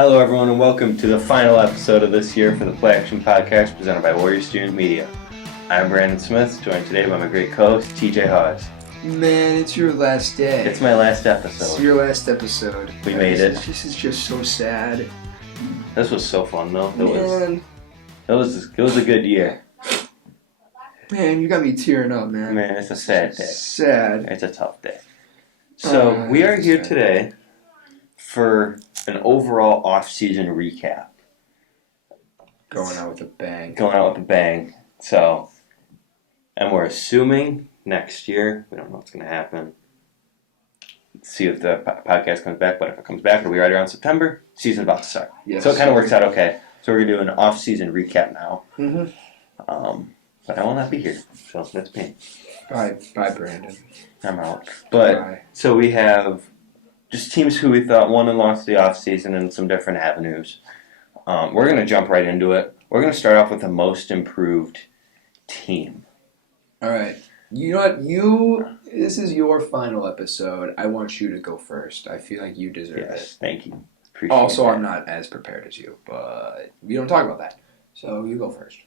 Hello, everyone, and welcome to the final episode of this year for the Play Action Podcast presented by Warrior Student Media. I'm Brandon Smith, joined today by my great co-host, TJ Haws. Man, it's your last day. It's my last episode. It's your last episode. We made it. This is just so sad. This was so fun, though. It was a good year. Man, you got me tearing up, man. Man, it's a sad day. Sad. It's a tough day. So, we are here today for an overall off-season recap. Going out with a bang. So, and we're assuming next year, we don't know what's going to happen. Let's see if the podcast comes back, but if it comes back, it'll be right around September. Season's about to start. Yes. So it kind of works out okay. So we're going to do an off-season recap now. Mm-hmm. But I will not be here, so that's pain. Bye, Brandon. I'm out. But, Bye. So we have just teams who we thought won and lost the off-season and some different avenues. We're going to jump right into it. We're going to start off with the most improved team. All right. You know what? This is your final episode. I want you to go first. I feel like you deserve it. Thank you. Appreciate Also, that. I'm not as prepared as you, but we don't talk about that. So you go first.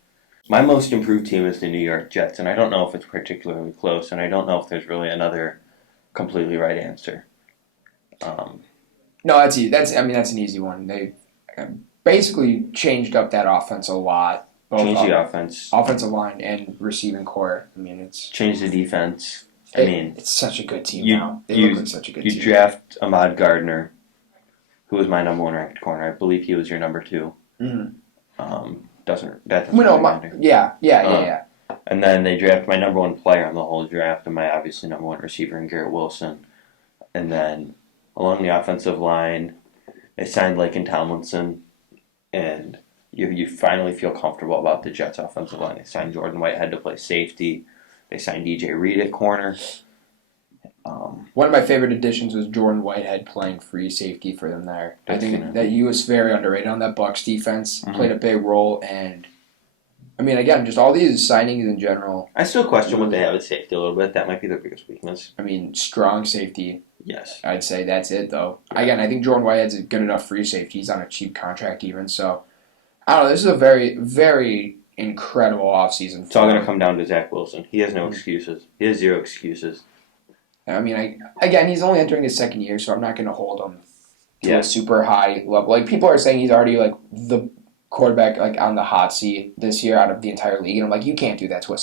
My most improved team is the New York Jets, and I don't know if it's particularly close, and I don't know if there's really another completely right answer. No, that's easy. That's an easy one. They basically changed up that offense a lot. Changed the offense. Offensive line and receiving core. I mean, it's Changed the defense. it's such a good team now. They look like such a good team. You draft Ahmad Gardner, who was my number one ranked corner. I believe he was your number two. Mm-hmm. Doesn't really matter. Yeah. And then they draft my number one player on the whole draft, and my obviously number one receiver in Garrett Wilson. And then along the offensive line, they signed Laken Tomlinson, and you finally feel comfortable about the Jets' offensive line. They signed Jordan Whitehead to play safety. They signed DJ Reed at corner. One of my favorite additions was Jordan Whitehead playing free safety for them there. I think that he was very underrated on that Bucs defense. Mm-hmm. Played a big role, and I mean, again, just all these signings in general. I still question what they have at safety a little bit. That might be their biggest weakness. I mean, strong safety. Yes. I'd say that's it, though. Again, I think Jordan Whitehead's a good enough free safety. He's on a cheap contract even, so I don't know. This is a very, very incredible offseason. It's all going to come down to Zack Wilson. He has no excuses. He has zero excuses. I mean, again, he's only entering his second year, so I'm not going to hold him to a super high level. Like, people are saying he's already, like, the quarterback, like, on the hot seat this year out of the entire league. And I'm like, you can't do that to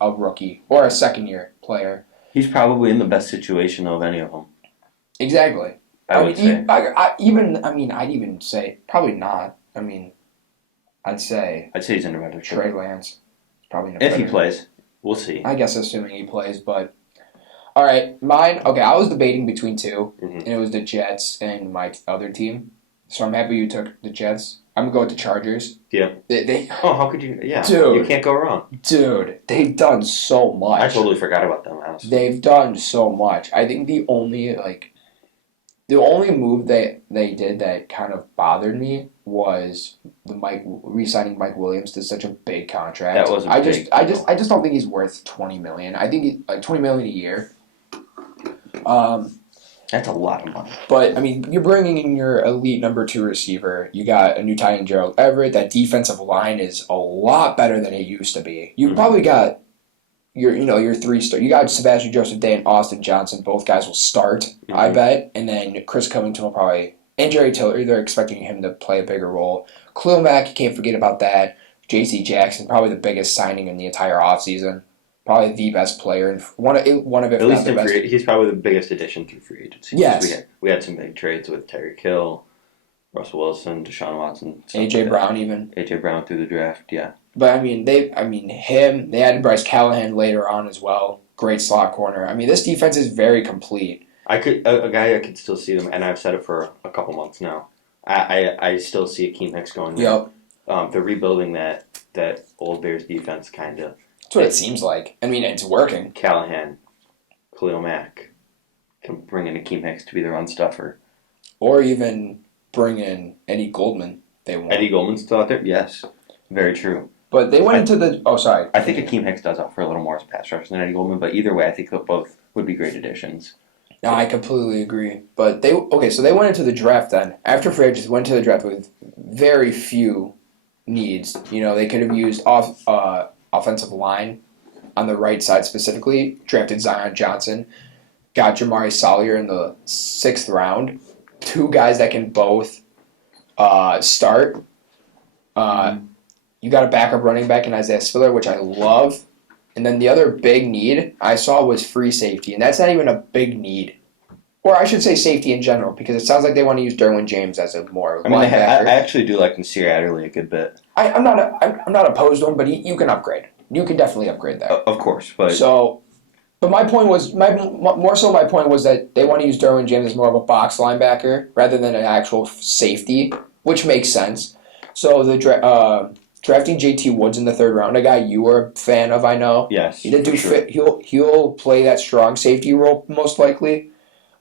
a rookie or a second-year player. He's probably in the best situation, though, of any of them. Exactly. I would say. I'd even say, probably not. I mean, I'd say he's in a better Trey shape. Lance. Probably in a If better he plays. We'll see. I guess assuming he plays, but all right, mine. Okay, I was debating between two, and it was the Jets and my other team. So I'm happy you took the Jets. I'm gonna go with the Chargers. Yeah. They how could you? Yeah. Dude. You can't go wrong. Dude, they've done so much. I totally forgot about them, honestly. They've done so much. I think the only move they did that kind of bothered me was re-signing Mike Williams to such a big contract. That was I just don't think he's worth $20 million. I think $20 million a year. That's a lot of money. But I mean, you're bringing in your elite number 2 receiver. You got a new tight end, Gerald Everett. That defensive line is a lot better than it used to be. You probably got your 3-star. You got Sebastian Joseph Day and Austin Johnson. Both guys will start, I bet. And then Chris Covington will probably, and Jerry Tillery, they're expecting him to play a bigger role. Khalil Mack, you can't forget about that. J.C. Jackson, probably the biggest signing in the entire offseason. Probably the best player, and one of it. At least he's probably the biggest addition through free agency. Yes, we had some big trades with Tyreek Hill, Russell Wilson, Deshaun Watson, AJ Brown even. AJ Brown through the draft, yeah. But they added Bryce Callahan later on as well. Great slot corner. I mean, this defense is very complete. A guy I could still see them, and I've said it for a couple months now. I still see Akeem Hicks going there. Yep. They're rebuilding that old Bears defense, kind of. That's what it seems like. I mean, it's working. Callahan, Khalil Mack can bring in Akeem Hicks to be the run stuffer. Or even bring in Eddie Goldman. Eddie Goldman's still out there? Yes. Very true. But they went into the... Oh, sorry. I think Akeem Hicks does offer a little more as a pass rusher than Eddie Goldman, but either way, I think they both would be great additions. No, I completely agree. But so they went into the draft then. After free agency, went to the draft with very few needs. They could have used offensive line on the right side specifically, drafted Zion Johnson, got Jamari Salyer in the 6th round. Two guys that can both start. You got a backup running back in Isaiah Spiller, which I love. And then the other big need I saw was free safety, and that's not even a big need. Or I should say safety in general, because it sounds like they want to use Derwin James as a more linebacker. I actually do like Nasir Adderley a good bit. I'm not opposed to him, but you can upgrade. You can definitely upgrade there. Of course, but my point was my point was that they want to use Derwin James as more of a box linebacker rather than an actual safety, which makes sense. So the drafting J.T. Woods in the 3rd round, a guy you were a fan of, I know. Yes, he didn't do sure. fit. He'll play that strong safety role most likely,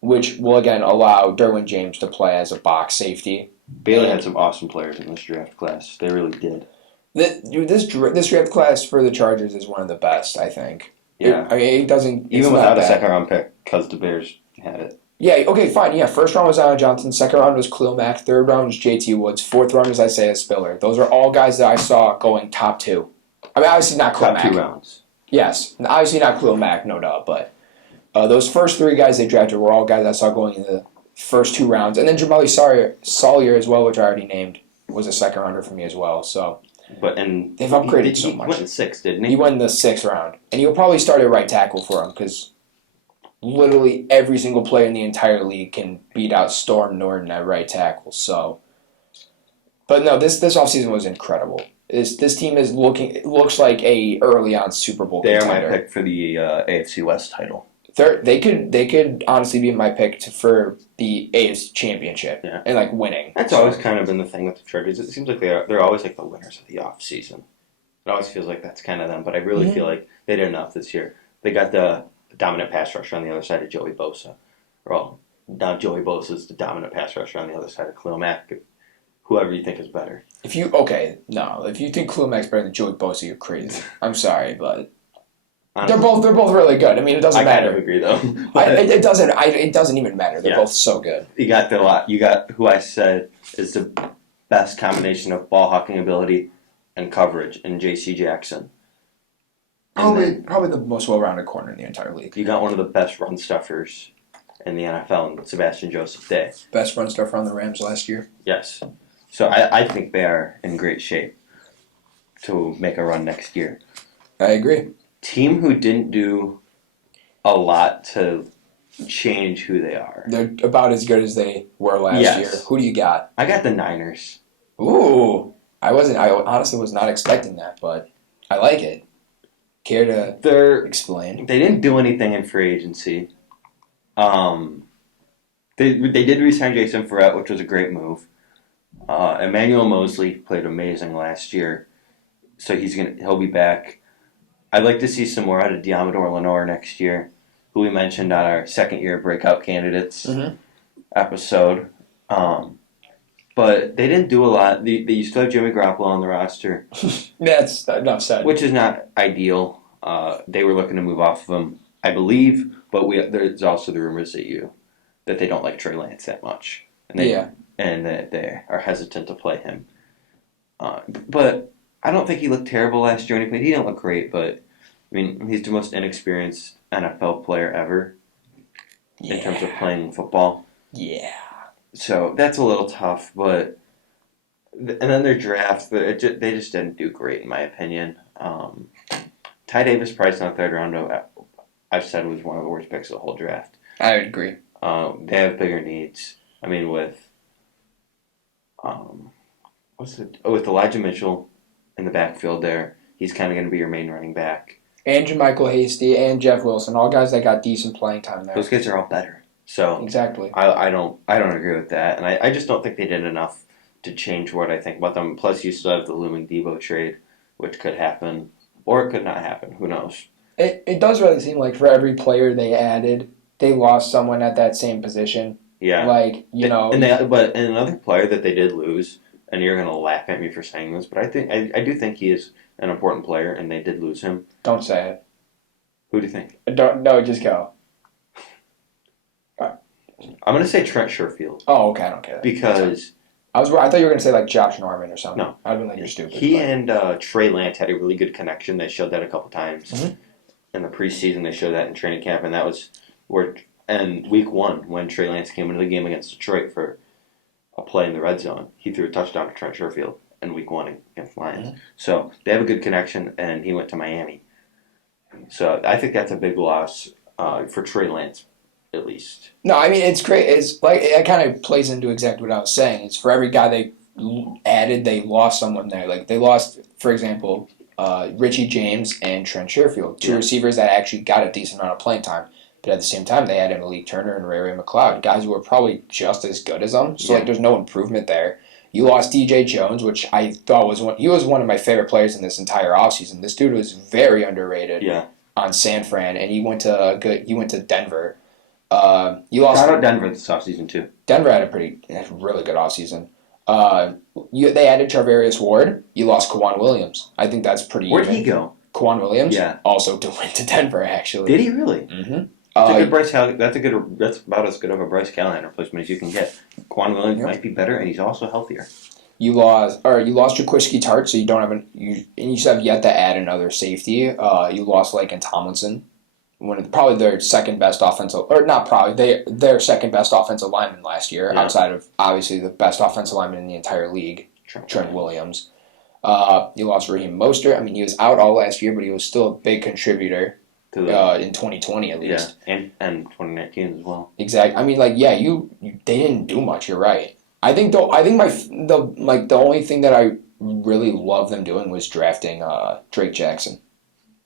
which will again allow Derwin James to play as a box safety. Baylor had some awesome players in this draft class. They really did. This draft class for the Chargers is one of the best, I think. Yeah, it doesn't even without a 2nd round pick because the Bears had it. Yeah, okay, fine. Yeah, 1st round was Zion Johnson, 2nd round was Khalil Mack, 3rd round was J.T. Woods, 4th round was Isaiah Spiller. Those are all guys that I saw going top 2. I mean, obviously not Khalil Mack. Top 2 rounds. Yes, obviously not Khalil Mack, no doubt, but those first 3 guys they drafted were all guys I saw going in the first 2 rounds. And then Jamali Salyer as well, which I already named, was a 2nd rounder for me as well. So they've upgraded so much. He went in 6th, didn't he? He went in the 6th round. And he'll probably start at right tackle for him because literally every single player in the entire league can beat out Storm Norton at right tackle. So, but no, this offseason was incredible. This team looks like a early on Super Bowl They contender. are my pick for the AFC West title. They could honestly be my pick for the AFC Championship and winning. That's always kind of been the thing with the Chargers. It seems like they're always like the winners of the offseason. It always feels like that's kind of them, but I really feel like they did enough this year. They got the dominant pass rusher on the other side of Joey Bosa. Well, now Joey Bosa is the dominant pass rusher on the other side of Khalil Mack. Whoever you think is better. If you think Khalil Mack's better than Joey Bosa, you're crazy. I'm sorry, but honestly, they're both really good. I mean, it doesn't matter. I kind of agree though. It doesn't even matter. They're both so good. You got who I said is the best combination of ball hawking ability and coverage in J.C. Jackson. Probably the most well-rounded corner in the entire league. You got one of the best run stuffers in the NFL, in Sebastian Joseph Day. Best run stuffer on the Rams last year. Yes. So I think they are in great shape to make a run next year. I agree. Team who didn't do a lot to change who they are. They're about as good as they were last year. Who do you got? I got the Niners. Ooh. I honestly was not expecting that, but I like it. Care to explain? They didn't do anything in free agency. They did re-sign Jason Verrett, which was a great move. Emmanuel Mosley played amazing last year, so he'll be back. I'd like to see some more out of Diamador Lenore next year, who we mentioned on our 2nd-year breakout candidates episode. But they didn't do a lot. They still have Jimmy Garoppolo on the roster. That's enough said. Which is not ideal. They were looking to move off of him, I believe, but there's also the rumors that they don't like Trey Lance that much. And that they are hesitant to play him. But I don't think he looked terrible last year when he played. He didn't look great, but I mean, he's the most inexperienced NFL player ever in terms of playing football. Yeah. So that's a little tough, but and then their draft, they just didn't do great in my opinion. Ty Davis Price in the 3rd round, I've said was one of the worst picks of the whole draft. I would agree. They have bigger needs. I mean, with with Elijah Mitchell in the backfield there, he's kind of going to be your main running back. And JaMychal Hasty and Jeff Wilson, all guys that got decent playing time there. Those guys are all better. So exactly. I don't agree with that, and I just don't think they did enough to change what I think about them. Plus, you still have the looming Debo trade, which could happen or it could not happen. Who knows? It does really seem like for every player they added, they lost someone at that same position. Yeah. But another player that they did lose, and you're gonna laugh at me for saying this, but I do think he is an important player, and they did lose him. Don't say it. Who do you think? No, just go. I'm going to say Trent Sherfield. Oh, okay, I don't care. Because I thought you were gonna say like Josh Norman or something. No. I'd been like, you're stupid. he and Trey Lance had a really good connection. They showed that a couple times Mhm. in the preseason. They showed that in training camp, and that was where. And week 1, when Trey Lance came into the game against Detroit for a play in the red zone, he threw a touchdown to Trent Sherfield in week 1 against the Lions. Mhm. So they have a good connection, and he went to Miami. So I think that's a big loss for Trey Lance, at least. No, I mean it's great. It's like it kind of plays into exactly what I was saying. It's for every guy they added, they lost someone there. Like they lost, for example, Richie James and Trent Sherfield, two Yeah. receivers that actually got a decent amount of playing time. But at the same time, they added Malik Turner and Ray McLeod, guys who were probably just as good as them. So Yeah. like, there's no improvement there. You lost DJ Jones, which I thought he was one of my favorite players in this entire offseason. This dude was very underrated Yeah. on San Fran, and he went to Denver. You Shout lost out Denver this offseason, too. Denver had a really good offseason. They added Charvarius Ward. You lost Kwan Williams. I think that's pretty. Where'd even. he go? Kwan Williams. Yeah. Also went to Denver actually. Did he really? Mm-hmm. That's a good Bryce. That's about as good of a Bryce Callahan replacement as you can get. Quan Williams might be better, and he's also healthier. You lost Jaquiski Tart, so you don't have you just have yet to add another safety. You lost Laken Tomlinson, probably their second best offensive, or not probably their second best offensive lineman last year, outside of obviously the best offensive lineman in the entire league, Trent Williams. You lost Raheem Mostert. I mean, he was out all last year, but he was still a big contributor. In 2020 at least. Yeah, and 2019 as well. Exactly. I mean, like, yeah, they didn't do much. You're right. I think the only thing that I really love them doing was drafting Drake Jackson,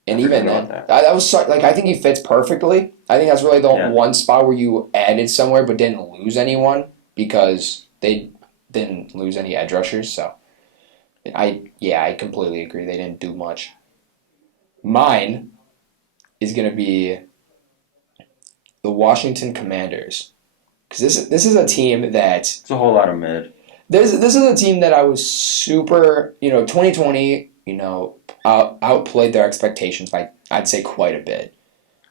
and even then, that was like I think he fits perfectly. I think that's really the one spot where you added somewhere but didn't lose anyone because they didn't lose any edge rushers. So, I completely agree. They didn't do much. Mine is going to be the Washington Commanders. Because this is a team that... It's a whole lot of mid. This is a team that I was super... 2020, outplayed their expectations by, I'd say, quite a bit.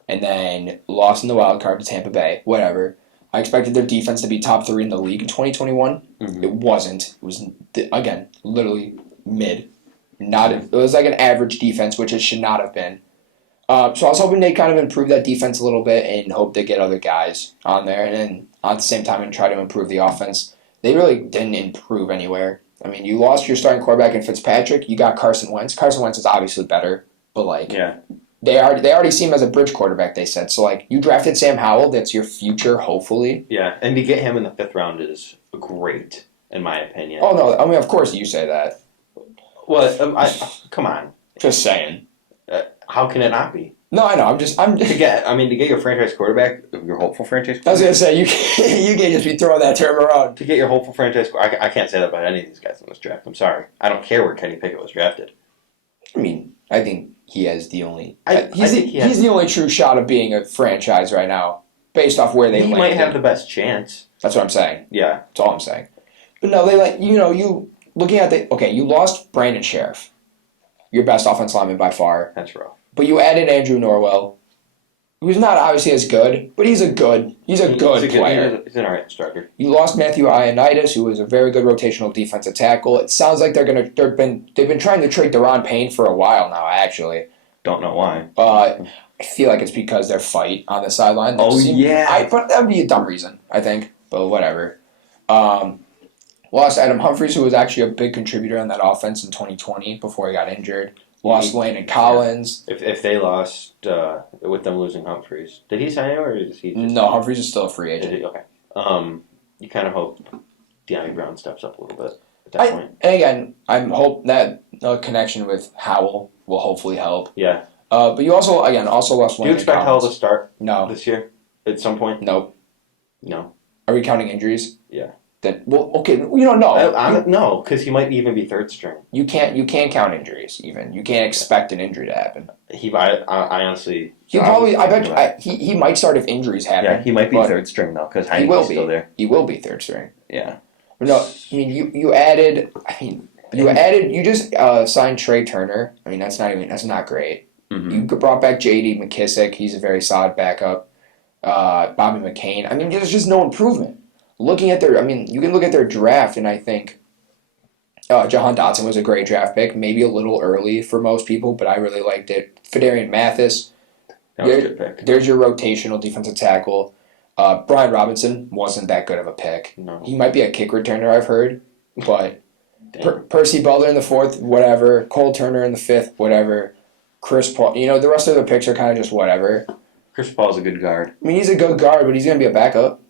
And then lost in the wild card to Tampa Bay. Whatever. I expected their defense to be top 3 in the league in 2021. Mm-hmm. It wasn't. It was, again, literally mid. It was like an average defense, which it should not have been. So I was hoping they kind of improve that defense a little bit and hope they get other guys on there, and then at the same time and try to improve the offense. They really didn't improve anywhere. I mean, you lost your starting quarterback in Fitzpatrick. You got Carson Wentz. Carson Wentz is obviously better, but they already see him as a bridge quarterback. They said so. You drafted Sam Howell. That's your future, hopefully. Yeah, and to get him in the 5th round is great, in my opinion. Oh no, I mean of course you say that. Well, come on. Just saying. How can it not be? No, I know. I'm just to get your franchise quarterback, your hopeful franchise quarterback. I was gonna say you can't just be throwing that term around. To get your hopeful franchise, I can't say that about any of these guys in this draft. I'm sorry. I don't care where Kenny Pickett was drafted. I mean, I think he has the only. He's the only true shot of being a franchise right now, based off where they landed. He might have the best chance. That's what I'm saying. Yeah, that's all I'm saying. But no, you looking at you lost Brandon Sheriff, your best offensive lineman by far. That's rough. But you added Andrew Norwell, who's not obviously as good, but he's a good player. He's an alright striker. You lost Matthew Ionitis, who was a very good rotational defensive tackle. It sounds like they've been trying to trade Deron Payne for a while now. Actually, don't know why. I feel like it's because their fight on the sideline. But that would be a dumb reason, I think. But whatever. Lost Adam Humphries, who was actually a big contributor on that offense in 2020 before he got injured. Lost Landon Collins. If they lost with them losing Humphries, did he sign or is he? No, Humphries is still a free agent. Okay. You kind of hope De'Ami Brown steps up a little bit at that point. And again, I hope that connection with Howell will hopefully help. Yeah. But you also lost Landon Collins. Do you expect Howell to start? No. This year at some point? Nope. No. Are we counting injuries? Yeah. Then okay, we don't know. No, because he might even be 3rd string. You can't count injuries. Even you can't expect an injury to happen. I honestly. He probably. I bet he might start if injuries happen. Yeah, he might be 3rd string though, because Heineke's still there. He will be 3rd string. Yeah. But no, I mean you added. You just signed Trey Turner. I mean that's not great. Mm-hmm. You brought back J.D. McKissick. He's a very solid backup. Bobby McCain. I mean, there's just no improvement. You can look at their draft, and I think Jahan Dotson was a great draft pick, maybe a little early for most people, but I really liked it. Fedarian Mathis, That was a good pick. there's your rotational defensive tackle. Brian Robinson wasn't that good of a pick. No. He might be a kick returner, I've heard, but Percy Butler in the 4th, whatever. Cole Turner in the 5th, whatever. Chris Paul, the rest of the picks are kind of just whatever. Chris Paul's a good guard. I mean, he's a good guard, but he's going to be a backup.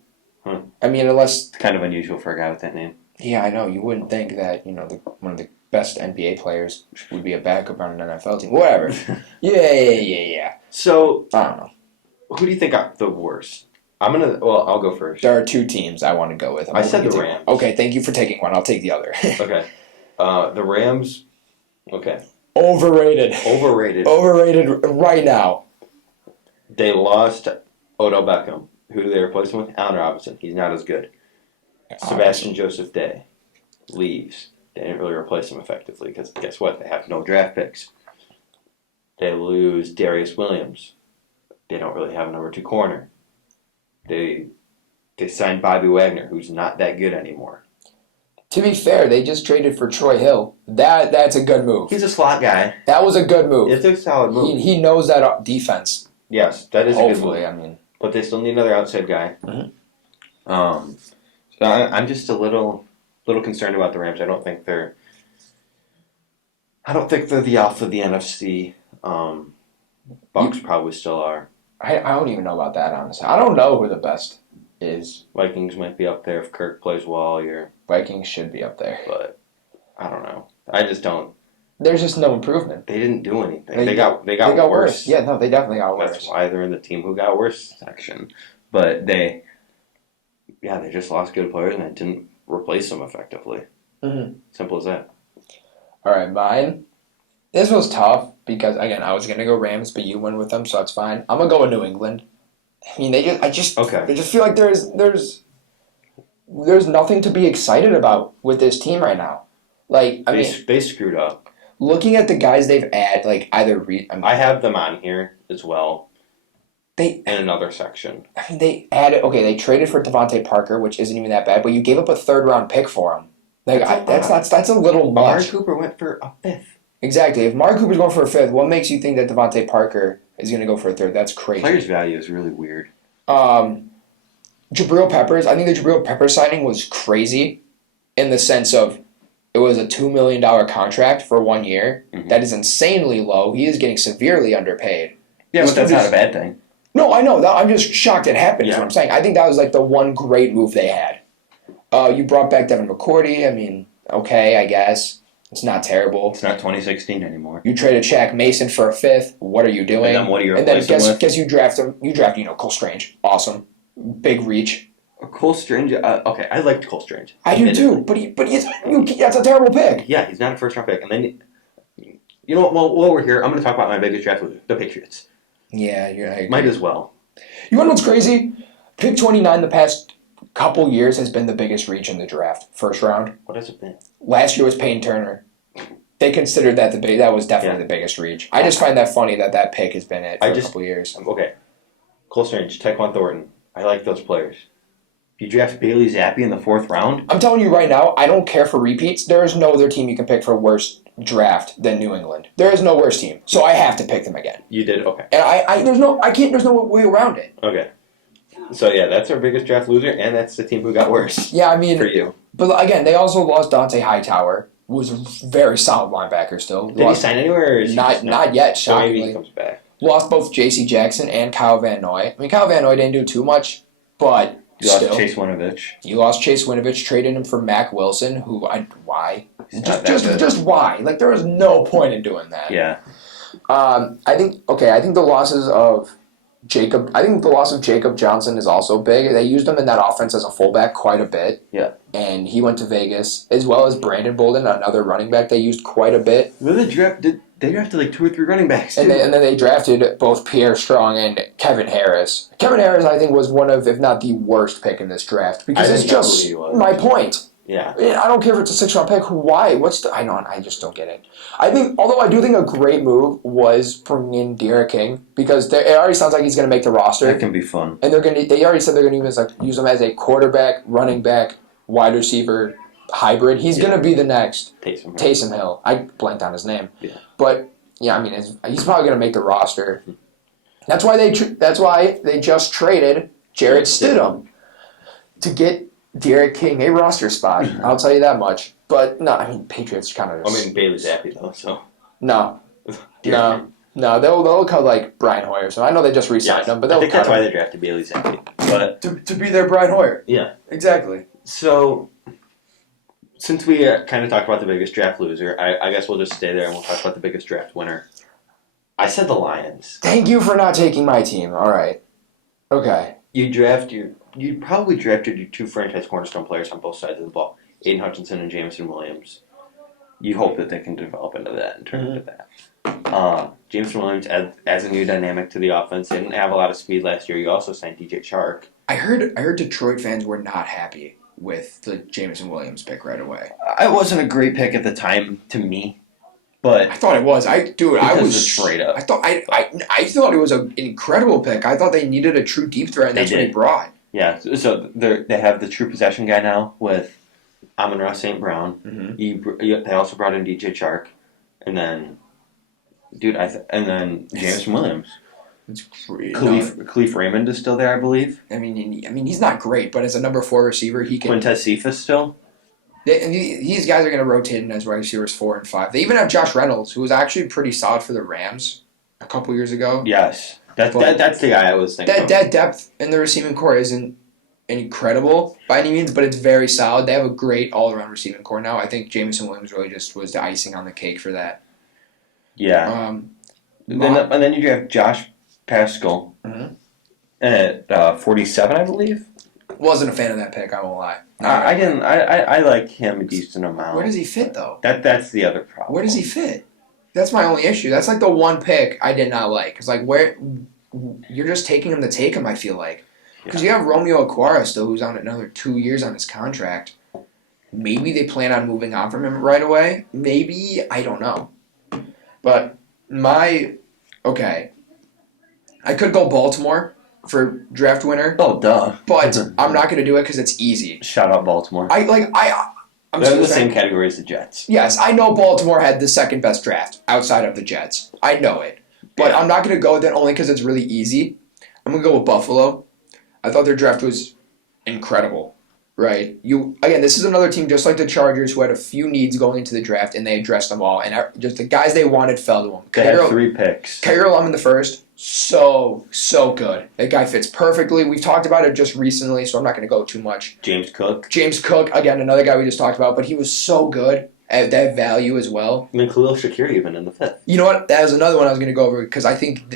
Huh. I mean, unless... It's kind of unusual for a guy with that name. Yeah, I know. You wouldn't think that, one of the best NBA players would be a backup on an NFL team. Whatever. Yeah. So, I don't know. who do you think got the worst? I'll go first. There are 2 teams I want to go with. I said the Rams. Okay, thank you for taking one. I'll take the other. Okay. The Rams, okay. Overrated. Overrated right now. They lost Odell Beckham. Who do they replace him with? Allen Robinson. He's not as good. Sebastian Joseph Day leaves. They didn't really replace him effectively because guess what? They have no draft picks. They lose Darius Williams. They don't really have a number 2 corner. They signed Bobby Wagner, who's not that good anymore. To be fair, they just traded for Troy Hill. That's a good move. He's a slot guy. That was a good move. It's a solid move. He knows that defense. Yes, that is a good Hopefully, move. I mean. But they still need another outside guy. Mm-hmm. So I'm just a little concerned about the Rams. I don't think they're the alpha of the NFC. Bucs probably still are. I don't even know about that, honestly. I don't know who the best is. Vikings might be up there if Kirk plays well all year. Vikings should be up there. But I don't know. I just don't. There's just no improvement. They didn't do anything. They got worse. Yeah, no, they definitely got worse. That's why they're in the team who got worse section. But they just lost good players and they didn't replace them effectively. Mm-hmm. Simple as that. All right, mine. This was tough because, again, I was going to go Rams, but you went with them, so that's fine. I'm going to go with New England. I mean, I just feel like there's nothing to be excited about with this team right now. Like, They screwed up. Looking at the guys they've added, like I have them on here as well. In another section. I mean, they traded for Devontae Parker, which isn't even that bad, but you gave up a 3rd-round pick for him. Like, that's a little much. Amari Cooper went for a 5th. Exactly. If Amari Cooper's going for a 5th, what makes you think that Devontae Parker is going to go for a 3rd? That's crazy. Player's value is really weird. Jabril Peppers, I think the Jabril Peppers signing was crazy in the sense of it was a $2 million contract for 1 year. Mm-hmm. That is insanely low. He is getting severely underpaid. Yeah, but that's not a bad thing. No, I know. I'm just shocked it happened, is what I'm saying. I think that was like the one great move they had. You brought back Devin McCourty. I mean, okay, I guess. It's not terrible. It's not 2016 anymore. You traded Shaq Mason for a 5th. What are you doing? And then what are you replacing with? And then guess you draft him. You draft, Cole Strange. Awesome. Big reach. Cole Strange. Okay, I liked Cole Strange. I do too. But that's a terrible pick. Yeah, he's not a 1st-round pick. And then, while we're here, I'm going to talk about my biggest draft loser, the Patriots. Yeah, I agree. Might as well. You want to know what's crazy? Pick 29 the past couple years has been the biggest reach in the draft. 1st round. What has it been? Last year was Peyton Turner. They considered that that was definitely the biggest reach. I just find that funny that pick has been it for a couple years. Okay. Cole Strange, Tyquan Thornton. I like those players. You draft Bailey Zappi in the 4th round? I'm telling you right now, I don't care for repeats. There is no other team you can pick for a worse draft than New England. There is no worse team. So I have to pick them again. You did? Okay. And there's no way around it. Okay. So yeah, that's our biggest draft loser, and that's the team who got worse. Yeah, I mean, for you. But again, they also lost Dante Hightower, who was a very solid linebacker still. Did he sign anywhere? Or is not yet, shockingly. So maybe he comes back. Lost both J.C. Jackson and Kyle Van Noy. I mean, Kyle Van Noy didn't do too much, but you lost Chase Winovich. You lost Chase Winovich, traded him for Mack Wilson, who why? Just why? Like, there was no point in doing that. Yeah. I think the losses of Jacob. I think the loss of Jacob Johnson is also big. They used him in that offense as a fullback quite a bit. Yeah. And he went to Vegas, as well as Brandon Bolden, another running back they used quite a bit. They drafted like 2 or 3 running backs, too. And then they drafted both Pierre Strong and Kevin Harris. Kevin Harris, I think, was one of, if not the worst pick in this draft. Because it's just my point. Yeah. I don't care if it's a 6th round pick. Why? I just don't get it. Although I do think a great move was bringing in Derek King because it already sounds like he's going to make the roster. That can be fun. And they already said they're going to use him as a quarterback, running back, wide receiver hybrid. He's going to be the next Taysom Hill. I blanked on his name. Yeah. But yeah, I mean, he's probably going to make the roster. That's why they just traded Jarrett Stidham to get Derek King a roster spot. I'll tell you that much. But no, I mean Patriots kind of. Bailey's happy though, so no. They'll cut like Brian Hoyer. So I know they just re-signed him, but I think that's why they drafted Bailey Zappi. But to be their Brian Hoyer. Yeah, exactly. So since we kind of talked about the biggest draft loser, I guess we'll just stay there and we'll talk about the biggest draft winner. I said the Lions. Thank you for not taking my team. All right. Okay. You probably drafted your 2 franchise cornerstone players on both sides of the ball, Aiden Hutchinson and Jameson Williams. You hope that they can develop into that and turn into that. Jameson Williams adds a new dynamic to the offense. They didn't have a lot of speed last year. You also signed DJ Chark. I heard Detroit fans were not happy with the Jameson Williams pick right away. It wasn't a great pick at the time to me, but I thought it was. I was straight up. I thought it was an incredible pick. I thought they needed a true deep threat, and that's what he brought. Yeah, so they have the true possession guy now with Amon-Ra St. Brown. Mm-hmm. They also brought in DJ Chark, and then, Jameson Williams. It's great. Khalif Raymond is still there, I believe. I mean, he's not great, but as a number 4 receiver, he can. Quintez Cephas still. These guys are going to rotate in as wide receivers 4 and 5. They even have Josh Reynolds, who was actually pretty solid for the Rams a couple years ago. Yes. That's the guy I was thinking. That depth in the receiving core isn't incredible by any means, but it's very solid. They have a great all-around receiving core now. I think Jameson Williams really just was the icing on the cake for that. Yeah. And then you have Josh Pascal at 47, I believe. Wasn't a fan of that pick, I won't lie. I didn't. I like him a decent amount. Where does he fit, though? That's the other problem. Where does he fit? That's my only issue. That's like the one pick I did not like. Because, where you're just taking him to take him, I feel like. Because you have Romeo Okwara still, who's on another 2 years on his contract. Maybe they plan on moving on from him right away. Maybe. I don't know. But okay. I could go Baltimore for draft winner. Oh, duh. But I'm not going to do it because it's easy. Shout out Baltimore. I'm They're in the same category as the Jets. Yes, I know Baltimore had the second best draft outside of the Jets. I know it. But I'm not going to go with it only because it's really easy. I'm going to go with Buffalo. I thought their draft was incredible, right? This is another team just like the Chargers who had a few needs going into the draft, and they addressed them all. And just the guys they wanted fell to them. They had 3 picks. Kyrie Lum in the first. So good. That guy fits perfectly. We've talked about it just recently, so I'm not going to go too much. James Cook, again, another guy we just talked about, but he was so good at that value as well. And then Khalil Shakir even in the 5th. You know what? That was another one I was going to go over because I think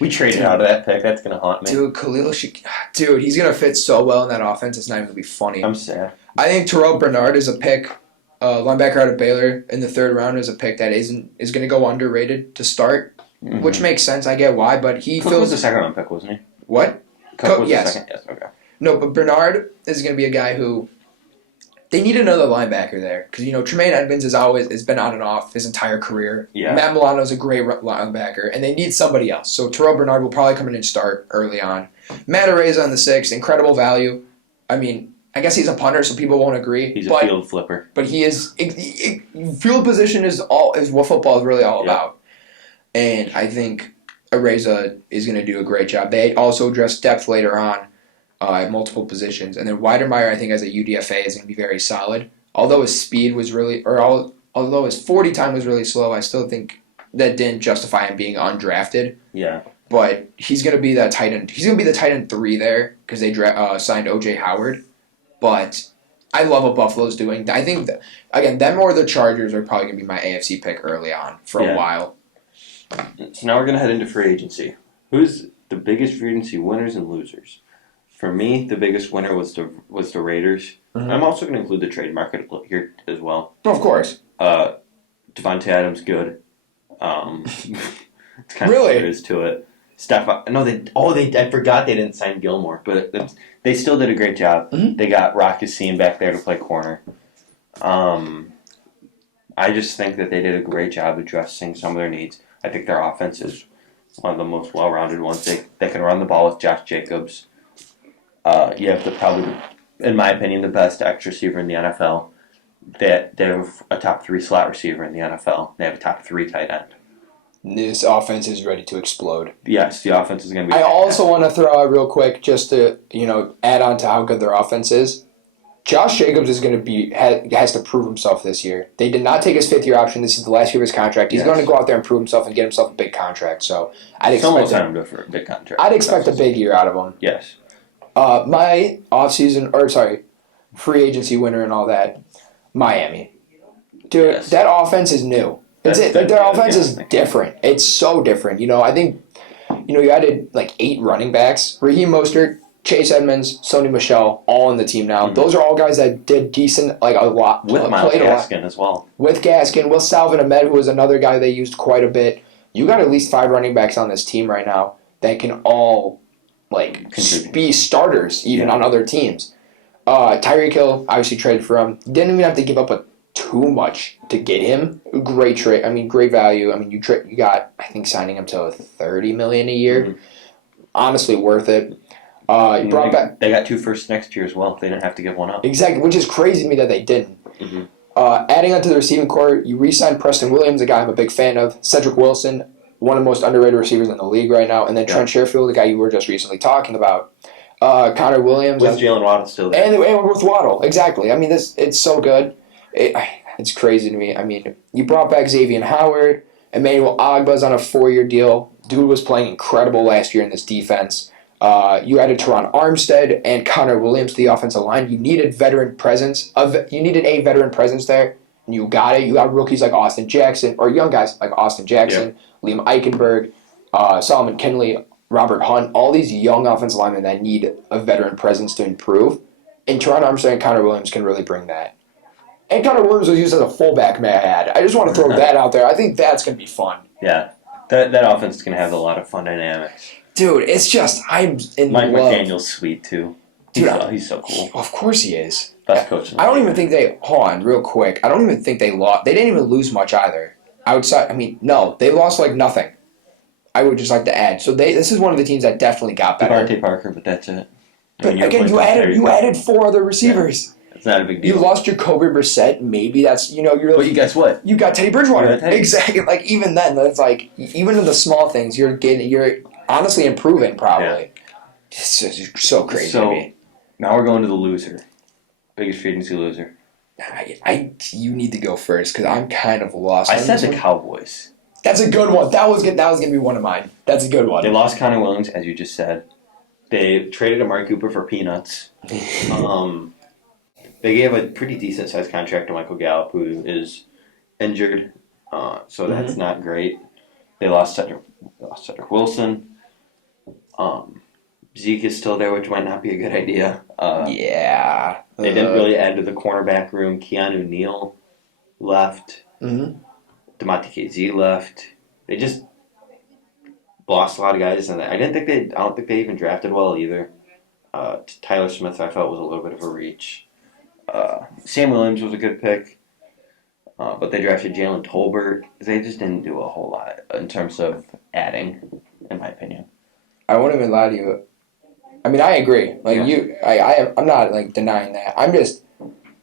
we traded out of that pick. That's going to haunt me. Dude, Khalil Shakir. Dude, he's going to fit so well in that offense. It's not even going to be funny. I'm sad. I think Terrell Bernard is a pick. Linebacker out of Baylor in the 3rd round is a pick that is going to go underrated to start. Mm-hmm. Which makes sense. I get why, but Cook was the 2nd round pick, wasn't he? What? Cook was yes. the 2nd. Yes. Okay. No, but Bernard is going to be a guy who they need another linebacker there because Tremaine Edmonds has been on and off his entire career. Yeah. Matt Milano is a great linebacker, and they need somebody else. So Terrell Bernard will probably come in and start early on. Matt Araiza on the 6th, incredible value. I mean, I guess he's a punter, so people won't agree. He's a field flipper. But he is field position is what football is really all about. And I think Araiza is going to do a great job. They also address depth later on at multiple positions. And then Weidermeyer, I think, as a UDFA is going to be very solid. Although his speed was although his 40 time was really slow, I still think that didn't justify him being undrafted. Yeah. But he's going to be that tight end. He's going to be the tight end 3 there because they signed O.J. Howard. But I love what Buffalo's doing. I think, again, them or the Chargers are probably going to be my AFC pick early on for a while. So now we're going to head into free agency. Who's the biggest free agency winners and losers? For me, the biggest winner was the Raiders. Mm-hmm. I'm also going to include the trade market here as well. Of course. Devontae Adams, good. It's kind of really? there is to it. I forgot they didn't sign Gilmore, but they still did a great job. Mhm. They got Rock Yassin back there to play corner. I just think that they did a great job addressing some of their needs. I think their offense is one of the most well-rounded ones. They can run the ball with Josh Jacobs. You have probably, in my opinion, the best X receiver in the NFL. They have a top 3 slot receiver in the NFL. They have a top 3 tight end. This offense is ready to explode. Yes, the offense is going to be. I also want to throw out real quick, just to add on to how good their offense is. Josh Jacobs is going to has to prove himself this year. They did not take his 5th-year option. This is the last year of his contract. He's going to go out there and prove himself and get himself a big contract. So I'd expect him for a big contract. I'd expect a big year out of him. Yes. My free agency winner and all that, Miami. Dude, Yes. That offense is new. Their offense is different. It's so different. I think, you added like 8 running backs. Raheem Mostert, Chase Edmonds, Sony Michel, all on the team now. Mm-hmm. Those are all guys that did decent, like a lot. With Myles Gaskin as well. With Gaskin, with Salvin Ahmed, who was another guy they used quite a bit. You got at least 5 running backs on this team right now that can all be starters even on other teams. Tyreek Hill obviously traded for him. Didn't even have to give up too much to get him. Great trade. I mean, great value. I mean, you got, I think, signing him to $30 million a year. Mm-hmm. Honestly, worth it. Brought back. They got 2 firsts next year as well. They didn't have to give one up. Exactly, which is crazy to me that they didn't. Mm-hmm. Adding on to the receiving core, you re-signed Preston Williams, a guy I'm a big fan of. Zack Wilson, one of the most underrated receivers in the league right now. And then Trent Sherfield, the guy you were just recently talking about. Connor Williams. With Jalen Waddle still there. And with Waddle, exactly. I mean, it's so good. It's crazy to me. I mean, you brought back Xavier Howard. Emmanuel Ogba's on a 4-year deal. Dude was playing incredible last year in this defense. You added Teron Armstead and Connor Williams to the offensive line. You needed veteran presence. You needed a veteran presence there, and you got it. You got rookies like Austin Jackson, or young guys like Austin Jackson, Liam Eichenberg, Solomon Kinley, Robert Hunt. All these young offensive linemen that need a veteran presence to improve. And Teron Armstead and Connor Williams can really bring that. And Connor Williams was used as a fullback, may I add. I just want to throw that out there. I think that's going to be fun. Yeah. That offense is going to have a lot of fun dynamics. Dude, it's just, I'm in Mike love. McDaniel's sweet, too. Dude, he's so cool. Of course he is. Best coach in the I don't even think hold on, real quick. I don't even think they lost. They didn't even lose much either. No, they lost like nothing. I would just like to add. So this is one of the teams that definitely got better. Devontae Parker, but that's it. But again, you added 4 other receivers. Yeah. It's not a big deal. You lost Jacoby Brissett. Maybe that's, you're. But guess what? You got Teddy Bridgewater. Teddy. Exactly. Like, even then, it's like, even in the small things, you're honestly improving, probably. Yeah. It's just so crazy to me. Now we're going to the loser. Biggest free agency loser. You need to go first, because I'm kind of lost. I said the Cowboys. That's a good one. That was going to be one of mine. That's a good one. They lost Connor Williams, as you just said. They traded Amari Cooper for peanuts. They gave a pretty decent-sized contract to Michael Gallup, who is injured, so that's not great. They lost Cedric Wilson. Zeke is still there, which might not be a good idea. Yeah. They didn't really add to the cornerback room. Keanu Neal left. Mm-hmm. DeMonte KZ left. They just lost a lot of guys, and I don't think they even drafted well either. Tyler Smith, I felt, was a little bit of a reach. Sam Williams was a good pick, but they drafted Jalen Tolbert. They just didn't do a whole lot in terms of adding, in my opinion. I won't even lie to you. I mean, I agree. I'm not denying that. I'm just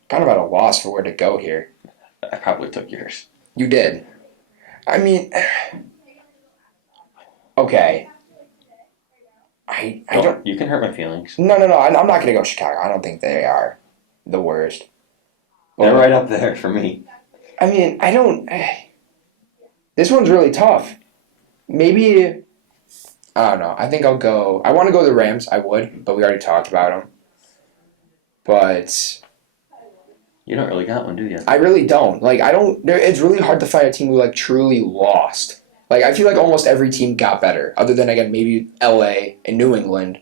kind of at a loss for where to go here. I probably took yours. You did. I mean, okay. I don't. You can hurt my feelings. No. I'm not going to go Chicago. I don't think they are the worst. They're right up there for me. I mean, I don't. This one's really tough. Maybe. I don't know. I think I'll go. I want to go the Rams. I would, but we already talked about them. But. You don't really got one, do you? I really don't. I don't. It's really hard to find a team who truly lost. I feel like almost every team got better, other than, again, maybe LA and New England,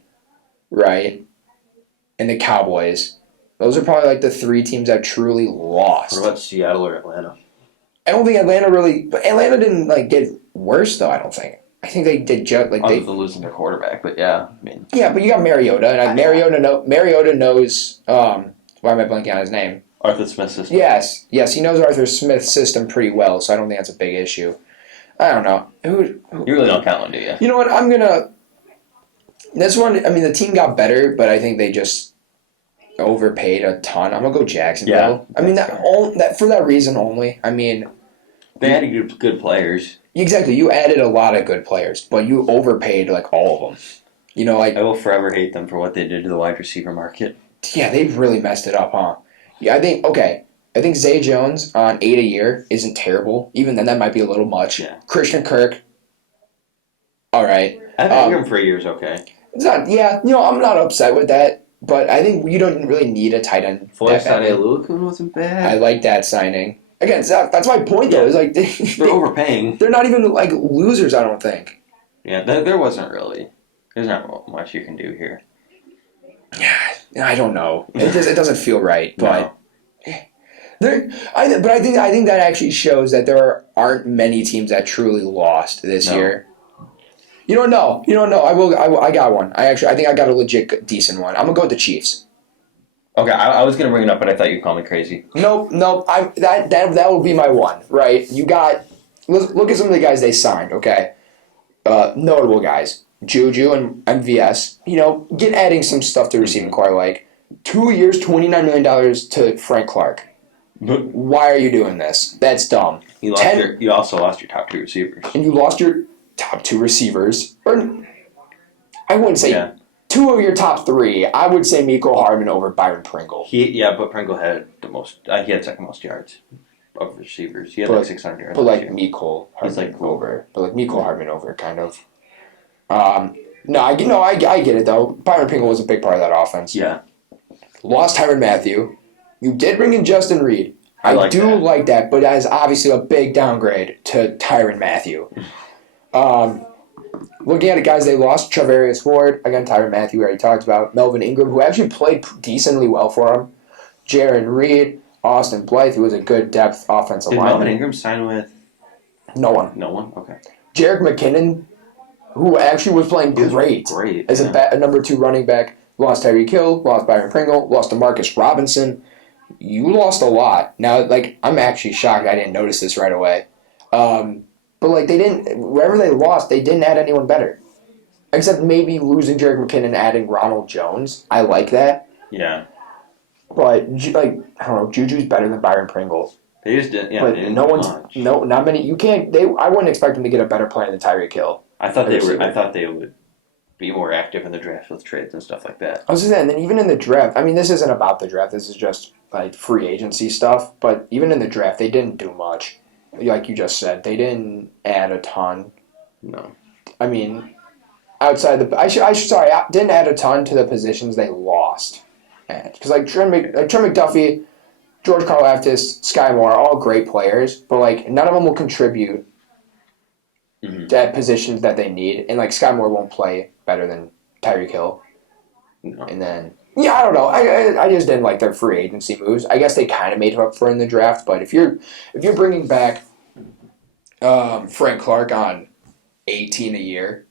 right? And the Cowboys. Those are probably, the 3 teams that truly lost. What about Seattle or Atlanta? I don't think Atlanta really... But Atlanta didn't, get worse, though, I don't think. I think they did just like Other than losing their quarterback, but yeah, I mean. Yeah, but you got Mariota, and Mariota knows. Why am I blanking on his name? Arthur Smith's system. Yes, he knows Arthur Smith's system pretty well, so I don't think that's a big issue. I don't know. You really don't count one, do you? You know what? I'm gonna. This one, I mean, the team got better, but I think they just overpaid a ton. I'm gonna go Jacksonville. Yeah, I mean, that for that reason only. I mean, they had good players. Exactly. You added a lot of good players, but you overpaid like all of them. You know, like I will forever hate them for what they did to the wide receiver market. Yeah, they've really messed it up, huh? Yeah, I think Zay Jones on $8 a year isn't terrible. Even then, that might be a little much. Yeah. Christian Kirk, all right. I think him for a year is okay. It's not. Yeah, I'm not upset with that, but I think you don't really need a tight end. Lukin wasn't bad. I like that signing. Again, that's my point though. Is like they're overpaying. They're not even like losers. I don't think. Yeah, there wasn't really. There's not much you can do here. Yeah, I don't know. It doesn't feel right, but. No. I think that actually shows that there aren't many teams that truly lost this year. You don't know. I got one. I think I got a legit decent one. I'm gonna go with the Chiefs. Okay, I was gonna bring it up, but I thought you'd call me crazy. Nope. That will be my one. Right? You got. Look at some of the guys they signed. Okay, notable guys: Juju and MVS. Get adding some stuff to receiving core like 2 years, $29 million to Frank Clark. Why are you doing this? That's dumb. You also lost your top two receivers. And you lost your top two receivers. Or I wouldn't say two of your top three. I would say Mecole Hardman over Byron Pringle. But Pringle had the most. He had second most yards of receivers. He had like 600 yards. But like Mecole Hardman over. But like Mecole Hardman over, kind of. No, I get it though. Byron Pringle was a big part of that offense. Yeah. Lost Tyrann Mathieu. You did bring in Justin Reed. I like that, but that is obviously a big downgrade to Tyrann Mathieu. Looking at the guys they lost, Travarius Ward, again, Tyrann Mathieu, we already talked about. Melvin Ingram, who actually played decently well for him. Jaron Reed, Austin Blythe, who was a good depth offensive lineman. Did Melvin Ingram sign with? No one. No one? Okay. Jerick McKinnon, who actually was playing great as a number 2 running back. Lost Tyreek Hill, lost Byron Pringle, lost DeMarcus Robinson. You lost a lot. Now, I'm actually shocked I didn't notice this right away. But, they didn't, wherever they lost, they didn't add anyone better. Except maybe losing Jerick McKinnon and adding Ronald Jones. I like that. Yeah. But, I don't know, Juju's better than Byron Pringle. They just didn't, but not many, you can't, I wouldn't expect them to get a better player than Tyreek Hill. I thought they would be more active in the draft with trades and stuff like that. I was saying, and then even in the draft, I mean, this isn't about the draft, this is just, free agency stuff, but even in the draft, they didn't do much. Like you just said, they didn't add a ton. No. I mean, outside didn't add a ton to the positions they lost. Because, Trent McDuffie, George Karlaftis, Sky Moore, all great players, but, none of them will contribute at positions that they need. And, Sky Moore won't play better than Tyreek Hill. No. And then, I don't know. I just didn't like their free agency moves. I guess they kind of made up for it in the draft, but if you're bringing back Frank Clark on $18 a year,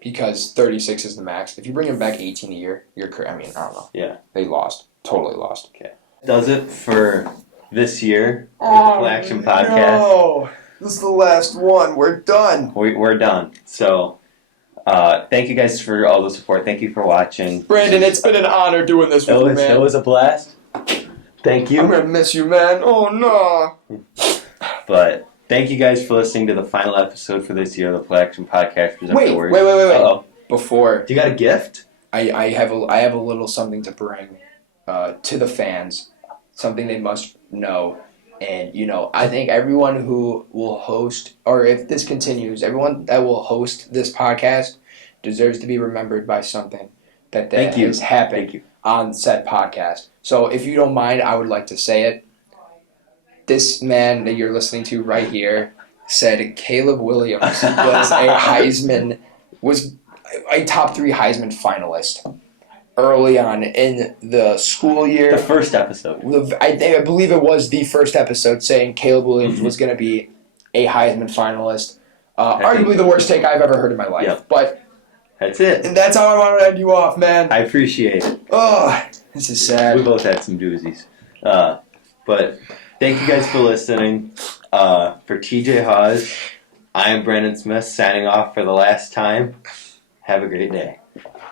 because 36 is the max, if you bring him back $18 a year, I don't know. Yeah. They lost. Totally lost. Okay. Does it for this year with the Play Action Podcast. No. This is the last one. We're done. We're done. So, thank you guys for all the support. Thank you for watching. Brandon, it's been an honor doing this with you, man. It was a blast. Thank you. I'm going to miss you, man. Oh, no. But thank you guys for listening to the final episode for this year of the Play Action Podcast. Wait. Uh-oh. Before. Do you got a gift? I have a little something to bring to the fans. Something they must know. And, I think everyone who will host, or if this continues, everyone that will host this podcast deserves to be remembered by something that has happened on said podcast. So if you don't mind, I would like to say it. This man that you're listening to right here said Caleb Williams was a top 3 Heisman finalist early on in the school year. The first episode. I believe it was the first episode saying Caleb Williams was going to be a Heisman finalist. Arguably the worst take I've ever heard in my life. Yep. But That's it. and that's how I want to end you off, man. I appreciate it. Oh, this is sad. We both had some doozies. But thank you guys for listening. For TJ Haws, I am Brandon Smith signing off for the last time. Have a great day.